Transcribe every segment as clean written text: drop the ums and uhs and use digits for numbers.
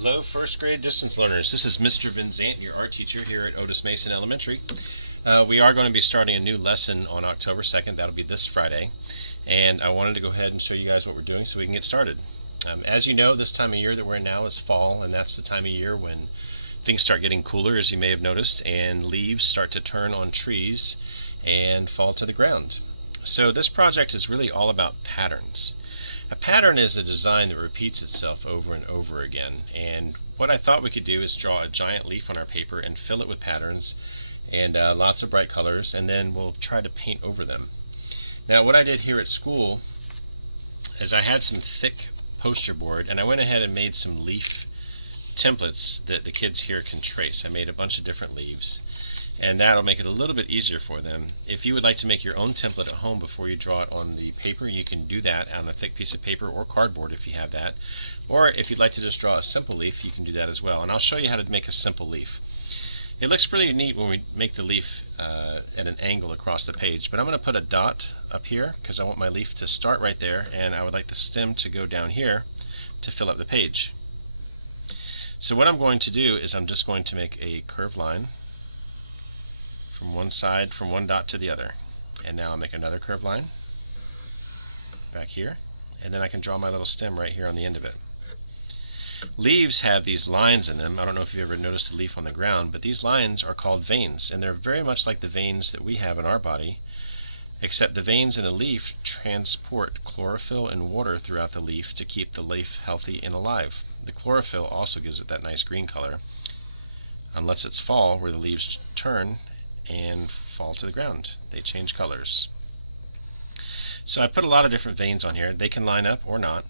Hello, first grade distance learners. This is Mr. Vinzant, your art teacher here at Otis Mason Elementary. We are going to be starting a new lesson on October 2nd. That'll be this Friday. And I wanted to go ahead and show you guys what we're doing so we can get started. As you know, this time of year that we're in now is fall, and that's the time of year when things start getting cooler, as you may have noticed, and leaves start to turn on trees and fall to the ground. So this project is really all about patterns. A pattern is a design that repeats itself over and over again, and what I thought we could do is draw a giant leaf on our paper and fill it with patterns and lots of bright colors, and then we'll try to paint over them. Now what I did here at school is I had some thick poster board, and I went ahead and made some leaf templates that the kids here can trace. I made a bunch of different leaves, and that'll make it a little bit easier for them. If you would like to make your own template at home before you draw it on the paper, you can do that on a thick piece of paper or cardboard if you have that. Or if you'd like to just draw a simple leaf, you can do that as well. And I'll show you how to make a simple leaf. It looks pretty neat when we make the leaf at an angle across the page, but I'm going to put a dot up here because I want my leaf to start right there, and I would like the stem to go down here to fill up the page. So what I'm going to do is I'm just going to make a curved line from one side, from one dot to the other. And now I'll make another curved line back here, and then I can draw my little stem right here on the end of it. Leaves have these lines in them. I don't know if you've ever noticed a leaf on the ground, but these lines are called veins, and they're very much like the veins that we have in our body, except the veins in a leaf transport chlorophyll and water throughout the leaf to keep the leaf healthy and alive. The chlorophyll also gives it that nice green color, unless it's fall where the leaves turn and fall to the ground. They change colors. So I put a lot of different veins on here. They can line up or not,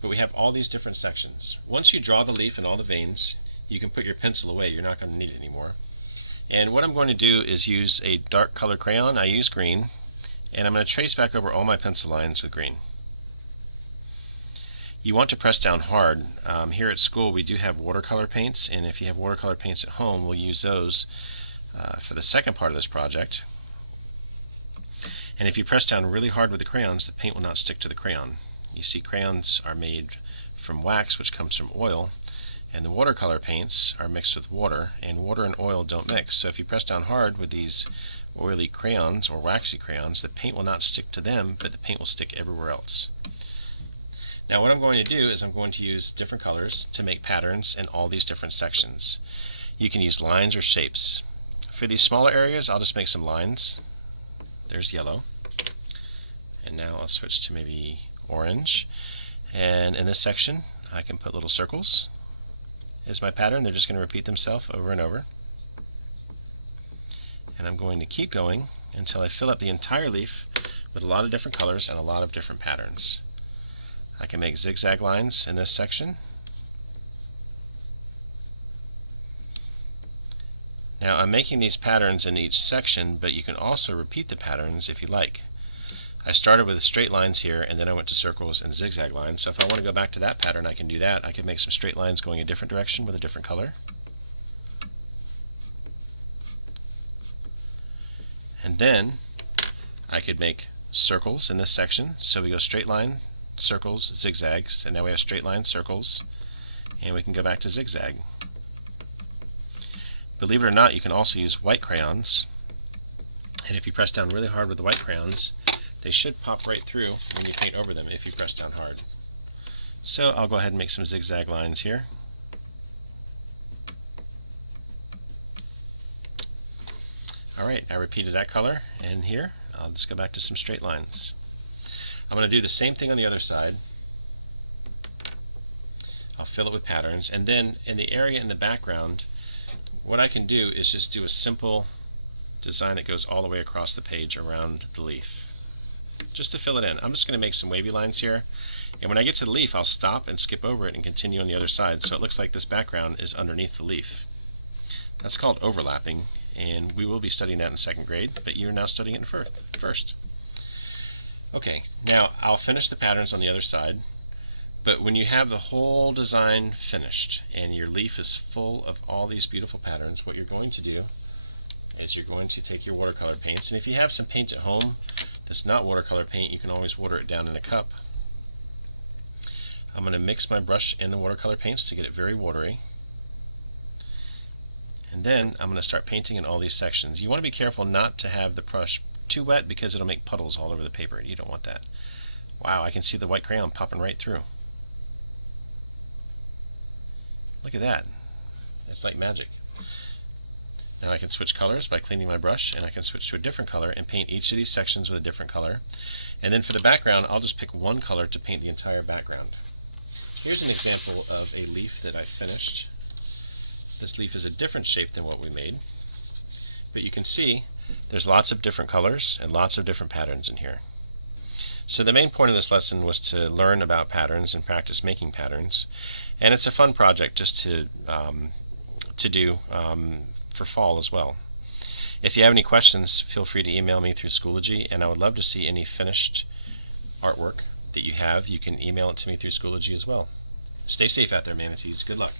but we have all these different sections. Once you draw the leaf and all the veins, you can put your pencil away. You're not going to need it anymore. And what I'm going to do is use a dark color crayon. I use green, and I'm going to trace back over all my pencil lines with green. You want to press down hard. Here at school we do have watercolor paints, and if you have watercolor paints at home, we'll use those for the second part of this project. And if you press down really hard with the crayons, the paint will not stick to the crayon. You see, crayons are made from wax, which comes from oil, and the watercolor paints are mixed with water, and water and oil don't mix. So if you press down hard with these oily crayons or waxy crayons, the paint will not stick to them, but the paint will stick everywhere else. Now what I'm going to do is I'm going to use different colors to make patterns in all these different sections. You can use lines or shapes. For these smaller areas, I'll just make some lines. There's yellow. And now I'll switch to maybe orange. And in this section, I can put little circles as my pattern. They're just going to repeat themselves over and over. And I'm going to keep going until I fill up the entire leaf with a lot of different colors and a lot of different patterns. I can make zigzag lines in this section. Now I'm making these patterns in each section, but you can also repeat the patterns if you like. I started with straight lines here, and then I went to circles and zigzag lines. So if I want to go back to that pattern, I can do that. I can make some straight lines going a different direction with a different color. And then I could make circles in this section. So we go straight line, circles, zigzags, and now we have straight line, circles, and we can go back to zigzag. Believe it or not, you can also use white crayons, and if you press down really hard with the white crayons, they should pop right through when you paint over them if you press down hard. So I'll go ahead and make some zigzag lines here. Alright, I repeated that color, and here I'll just go back to some straight lines. I'm going to do the same thing on the other side. I'll fill it with patterns, and then in the area in the background, what I can do is just do a simple design that goes all the way across the page around the leaf, just to fill it in. I'm just going to make some wavy lines here, and when I get to the leaf I'll stop and skip over it and continue on the other side, so it looks like this background is underneath the leaf. That's called overlapping, and we will be studying that in second grade, but you're now studying it in first. Okay, now I'll finish the patterns on the other side, but when you have the whole design finished and your leaf is full of all these beautiful patterns, what you're going to do is you're going to take your watercolor paints, and if you have some paint at home that's not watercolor paint, you can always water it down in a cup. I'm going to mix my brush and the watercolor paints to get it very watery. And then I'm going to start painting in all these sections. You want to be careful not to have the brush too wet because it'll make puddles all over the paper. You don't want that. Wow, I can see the white crayon popping right through. Look at that. It's like magic. Now I can switch colors by cleaning my brush, and I can switch to a different color and paint each of these sections with a different color. And then for the background, I'll just pick one color to paint the entire background. Here's an example of a leaf that I finished. This leaf is a different shape than what we made, but you can see there's lots of different colors and lots of different patterns in here. So the main point of this lesson was to learn about patterns and practice making patterns, and it's a fun project just to do for fall as well. If you have any questions, feel free to email me through Schoology, and I would love to see any finished artwork that you have. You can email it to me through Schoology as well. Stay safe out there, manatees. Good luck.